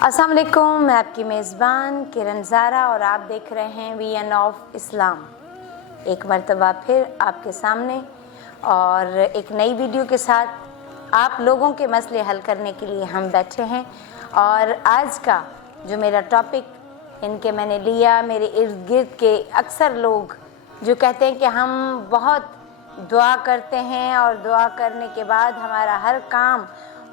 अस्सलाम वालेकुम, मैं आपकी मेज़बान किरण ज़ारा और आप देख रहे हैं VN ऑफ इस्लाम। एक मर्तबा फिर आपके सामने और एक नई वीडियो के साथ आप लोगों के मसले हल करने के लिए हम बैठे हैं। और आज का जो मेरा टॉपिक इनके मैंने लिया, मेरे इर्द गिर्द के अक्सर लोग जो कहते हैं कि हम बहुत दुआ करते हैं और दुआ करने के बाद हमारा हर काम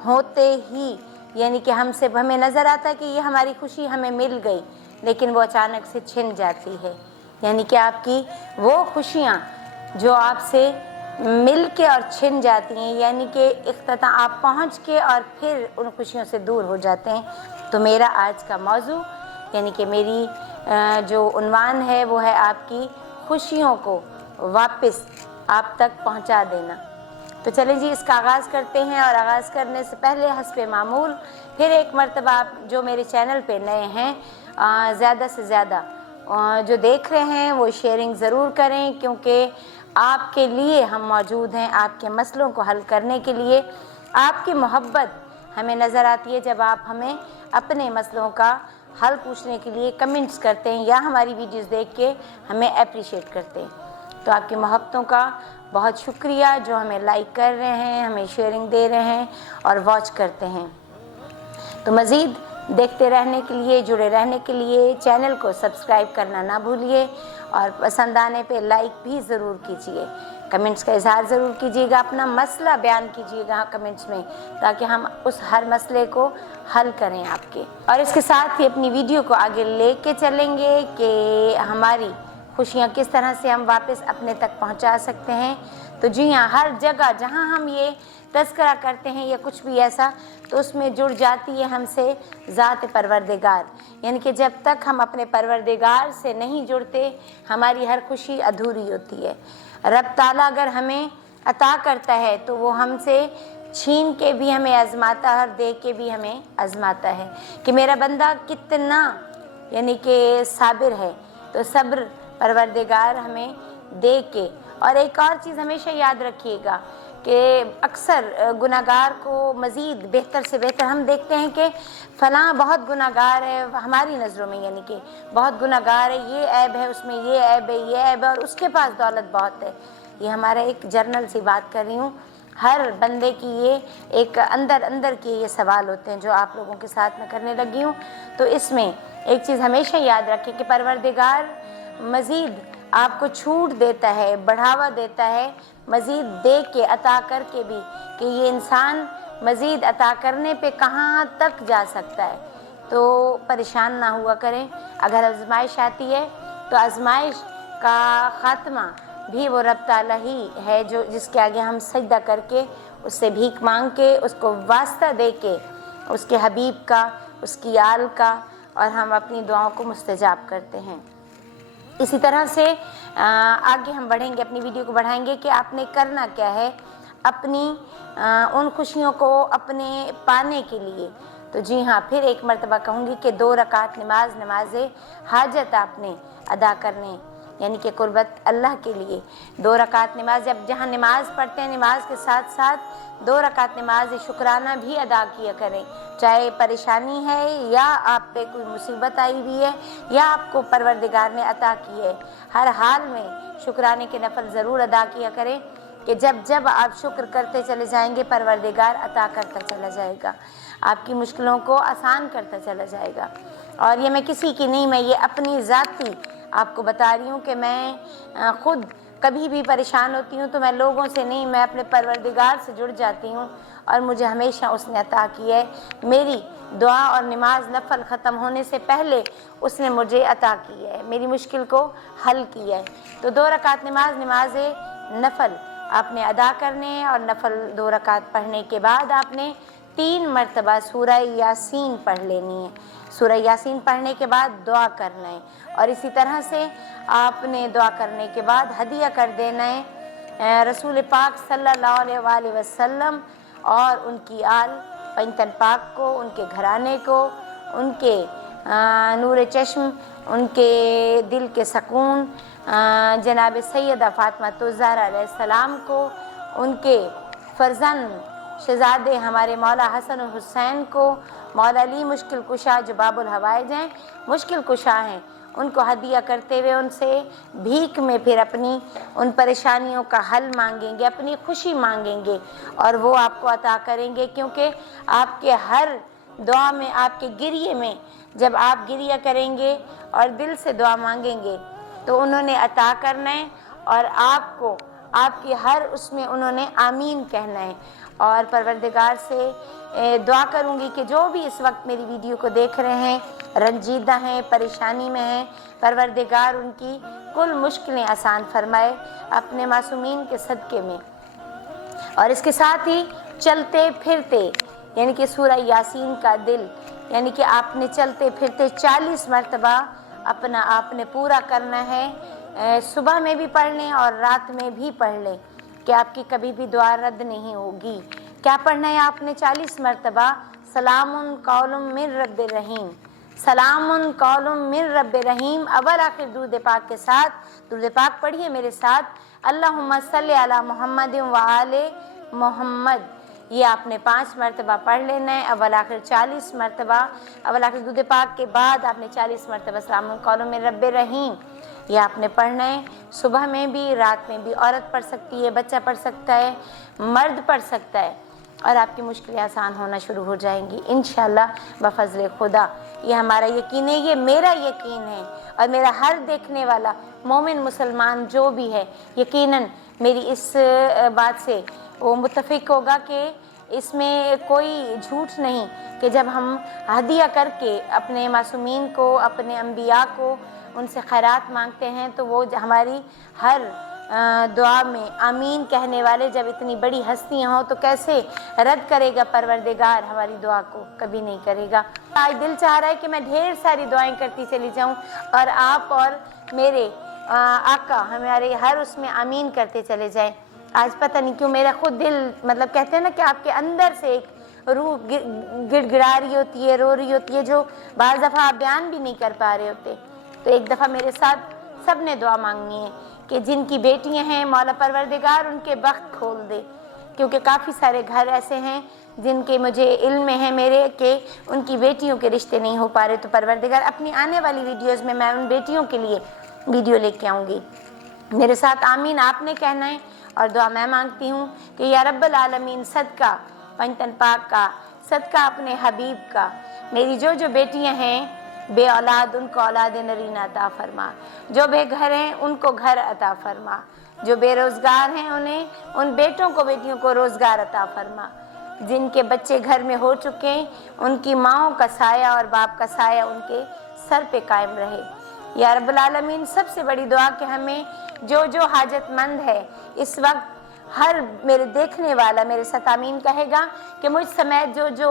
होते ही यानी कि हमें नज़र आता है कि ये हमारी खुशी हमें मिल गई, लेकिन वो अचानक से छिन जाती है। यानी कि आपकी वो खुशियाँ जो आपसे मिल के और छिन जाती हैं, यानी कि इख्तिताम आप पहुँच के और फिर उन खुशियों से दूर हो जाते हैं। तो मेरा आज का मौजू यानी कि मेरी जो उन्वान है वो है आपकी खुशियों को वापस आप तक पहुँचा देना। तो चलें जी, इसका आगाज़ करते हैं। और आगाज़ करने से पहले हस्बे मामूल फिर एक मर्तबा आप जो मेरे चैनल पे नए हैं ज़्यादा से ज़्यादा जो देख रहे हैं वो शेयरिंग ज़रूर करें, क्योंकि आपके लिए हम मौजूद हैं, आपके मसलों को हल करने के लिए। आपकी मोहब्बत हमें नज़र आती है जब आप हमें अपने मसलों का हल पूछने के लिए कमेंट्स करते हैं या हमारी वीडियोस देख के हमें अप्रिशिएट करते हैं। तो आपकी मोहब्बतों का बहुत शुक्रिया जो हमें लाइक कर रहे हैं, हमें शेयरिंग दे रहे हैं और वॉच करते हैं। तो मज़ीद देखते रहने के लिए, जुड़े रहने के लिए चैनल को सब्सक्राइब करना ना भूलिए और पसंद आने पे लाइक भी ज़रूर कीजिए। कमेंट्स का इजहार ज़रूर कीजिएगा, अपना मसला बयान कीजिएगा कमेंट्स में, ताकि हम उस हर मसले को हल करें आपके। और इसके साथ ही अपनी वीडियो को आगे लेके चलेंगे कि हमारी खुशियाँ किस तरह से हम वापस अपने तक पहुँचा सकते हैं। तो जी हाँ, हर जगह जहाँ हम ये तज़किरा करते हैं या कुछ भी ऐसा, तो उसमें जुड़ जाती है हमसे ज़ात परवरदिगार। यानी कि जब तक हम अपने परवरदिगार से नहीं जुड़ते हमारी हर खुशी अधूरी होती है। रब ताला अगर हमें अता करता है तो वो हमसे छीन के भी हमें आज़माता है और दे के भी हमें आज़माता है कि मेरा बंदा कितना यानी कि साबिर है। तो सब्र परवरदिगार हमें दे के। और एक और चीज़ हमेशा याद रखिएगा कि अक्सर गुनाहगार को मज़ीद बेहतर से बेहतर हम देखते हैं कि फ़लाँ बहुत गुनाहगार है हमारी नज़रों में, यानी कि बहुत गुनाहगार है, ये ऐब है उसमें, ये ऐब है, ये ऐब है, और उसके पास दौलत बहुत है। ये हमारा एक जर्नल सी बात कर रही हूँ, हर बंदे की ये एक अंदर के ये सवाल होते हैं जो आप लोगों के साथ मैं करने लगी हूँ। तो इसमें एक चीज़ हमेशा याद रखें कि परवरदिगार मज़ीद आपको छूट देता है, बढ़ावा देता है, मज़ीद दे के अता करके भी, कि ये इंसान मज़ीद अता करने पे कहाँ तक जा सकता है। तो परेशान ना हुआ करें। अगर आजमाइश आती है तो आजमाइश का ख़ात्मा भी वो रब ताला ही है जो जिसके आगे हम सजदा करके उससे भीख मांग के उसको वास्ता दे के उसके हबीब का, उसकी आल का, और हम अपनी दुआओं को मुस्तजाब करते हैं। इसी तरह से आगे हम बढ़ेंगे, अपनी वीडियो को बढ़ाएंगे कि आपने करना क्या है अपनी उन खुशियों को अपने पाने के लिए। तो जी हाँ, फिर एक मर्तबा कहूँगी कि 2 रकात नमाज हाजत आपने अदा करने, यानी कि कुर्बत अल्लाह के लिए 2 रकात नमाज, जब जहाँ नमाज पढ़ते हैं नमाज के साथ साथ 2 रकात नमाज शुक्राना भी अदा किया करें। चाहे परेशानी है या आप पे कोई मुसीबत आई हुई है या आपको परवरदिगार ने अता की है, हर हाल में शुक्राने के नफल ज़रूर अदा किया करें कि जब आप शुक्र करते चले जाएंगे परवरदिगार अता करता चला जाएगा, आपकी मुश्किलों को आसान करता चला जाएगा। और ये मैं किसी की नहीं, मैं ये अपनी ज़ाती आपको बता रही हूँ कि मैं ख़ुद कभी भी परेशान होती हूँ तो मैं लोगों से नहीं, मैं अपने परवरदिगार से जुड़ जाती हूँ और मुझे हमेशा उसने अता की है। मेरी दुआ और नमाज नफल ख़त्म होने से पहले उसने मुझे अता की है, मेरी मुश्किल को हल किया है। तो 2 रकात नमाज नफल आपने अदा करने हैं और नफल 2 रकात पढ़ने के बाद आपने 3 मरतबा सूरह यासीन पढ़ लेनी है। सूरह यासीन पढ़ने के बाद दुआ करना है और इसी तरह से आपने दुआ करने के बाद हदिया कर देना है रसूल पाक सल्लल्लाहु अलैहि वसल्लम और उनकी आल पंजतन पाक को, उनके घराने को, उनके नूर चश्म, उनके दिल के सकून जनाब सैयदा फ़ातिमा ज़हरा अलैहिस्सलाम को, उनके फ़र्जंद शहज़ादे हमारे मौला हसन और हुसैन को, मौला अली मुश्किल कुशा जो बाबुल हवाइज हैं, मुश्किल कुशा हैं, उनको हदिया करते हुए उनसे भीख में फिर अपनी उन परेशानियों का हल मांगेंगे, अपनी खुशी मांगेंगे और वो आपको अता करेंगे। क्योंकि आपके हर दुआ में, आपके गिरिये में जब आप गिरिया करेंगे और दिल से दुआ मांगेंगे तो उन्होंने अता करना है और आपको आपकी हर उसमें उन्होंने आमीन कहना है। और परवरदिगार से दुआ करूँगी कि जो भी इस वक्त मेरी वीडियो को देख रहे हैं, रंजीदा हैं, परेशानी में हैं, परवरदिगार उनकी कुल मुश्किलें आसान फरमाए अपने मासूमीन के सदक़े में। और इसके साथ ही चलते फिरते यानी कि सूरह यासीन का दिल, यानी कि आपने चलते फिरते 40 मरतबा अपना आपने पूरा करना है। सुबह में भी पढ़ लें और रात में भी पढ़ लें कि आपकी कभी भी दुआ रद्द नहीं होगी। क्या पढ़ना है आपने 40 मरतबा? सलामुन कौलुम मिन रब्बिर रहीम, सलामुन कौलुम मिन रब्बिर रहीम। अव्वल आखिर दुरूद पाक के साथ, दुरूद पाक पढ़िए मेरे साथ, अल्लाहुम्मा सल्ली अला मुहम्मदिन व आले मोहम्मद। ये आपने 5 मरतबा पढ़ लेना है, अव्वल आखिर 40 मरतबा। अव्वल आखिर दुरूद पाक के बाद आपने 40 मरतबा सलामुन कौलुम मिन रब्बिर रहीम ये आपने पढ़ना है। सुबह में भी, रात में भी। औरत पढ़ सकती है, बच्चा पढ़ सकता है, मर्द पढ़ सकता है और आपकी मुश्किलें आसान होना शुरू हो जाएंगी इंशाअल्लाह बफज़ल खुदा। ये हमारा यकीन है, ये मेरा यकीन है और मेरा हर देखने वाला मोमिन मुसलमान जो भी है यकीनन मेरी इस बात से वो मुत्तफ़िक होगा कि इसमें कोई झूठ नहीं कि जब हम हदिया करके अपने मासूमीन को, अपने अम्बिया को उनसे खैरात मांगते हैं तो वो हमारी हर दुआ में आमीन कहने वाले जब इतनी बड़ी हस्तियाँ हों तो कैसे रद्द करेगा परवरदिगार हमारी दुआ को? कभी नहीं करेगा। आज दिल चाह रहा है कि मैं ढेर सारी दुआएं करती चली जाऊं और आप और मेरे आका हमारे हर उसमें आमीन करते चले जाएं। आज पता नहीं क्यों मेरा खुद दिल मतलब कहते हैं ना कि आपके अंदर से एक रूह गिड़गिड़ा रही होती है, रो रही होती है, जो बाज़ दफ़ा आप बयान भी नहीं कर पा रहे होते। तो एक दफ़ा मेरे साथ सब ने दुआ मांगनी है कि जिनकी बेटियां हैं मौला परवरदिगार उनके बख्त खोल दे। क्योंकि काफ़ी सारे घर ऐसे हैं जिनके मुझे इल्म है मेरे कि उनकी बेटियों के रिश्ते नहीं हो पा रहे। तो परवरदिगार अपनी आने वाली वीडियोज़ में मैं उन बेटियों के लिए वीडियो लेके आऊँगी। मेरे साथ आमीन आपने कहना है और दुआ मैं मांगती हूँ कि या रब्बल आलमीन सदका पंजतन पाक का, सदका अपने हबीब का, मेरी जो जो बेटियाँ हैं बे औलाद उनको औलाद नरीना अता फरमा, जो बेघर हैं उनको घर अता फरमा, जो बेरोज़गार हैं उन्हें उन बेटों को बेटियों को रोज़गार अता फरमा, जिनके बच्चे घर में हो चुके हैं उनकी माँओं का साया और बाप का साया उनके सर पे कायम रहे। या रब्बुल आलमीन सबसे बड़ी दुआ कि हमें जो जो हाजतमंद है इस वक्त हर मेरे देखने वाला मेरे साथ आमीन कहेगा कि मुझ समेत जो जो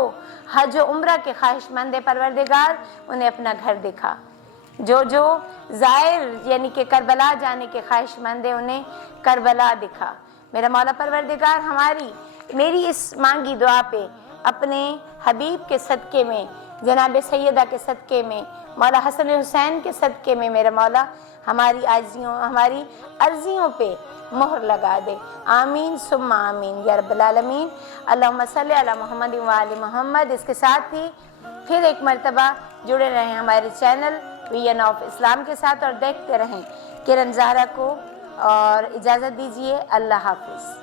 हज उम्रा के ख्वाहिशमंद है परवरदिगार उन्हें अपना घर दिखा, जो जो ज़ाहिर यानी कि करबला जाने के ख्वाहिशमंद है उन्हें करबला दिखा। मेरा मौला परवरदिगार हमारी मेरी इस मांगी दुआ पे अपने हबीब के सदक़े में, जनाब सैयदा के सदक़े में, मौला हसन हुसैन के सदक़े में मेरा मौला हमारी आजियों हमारी अर्जियों पे मोहर लगा दे। आमीन सुम्मा आमीन या रब्बल आलमीन। अल्लाहुम्मा सल्ली अला मुहम्मद व आले मोहम्मद। इसके साथ ही फिर एक मरतबा जुड़े रहें हमारे चैनल वीएन ऑफ इस्लाम के साथ और देखते रहें किरण ज़हरा को। और इजाज़त दीजिए, अल्लाह हाफ़िज़।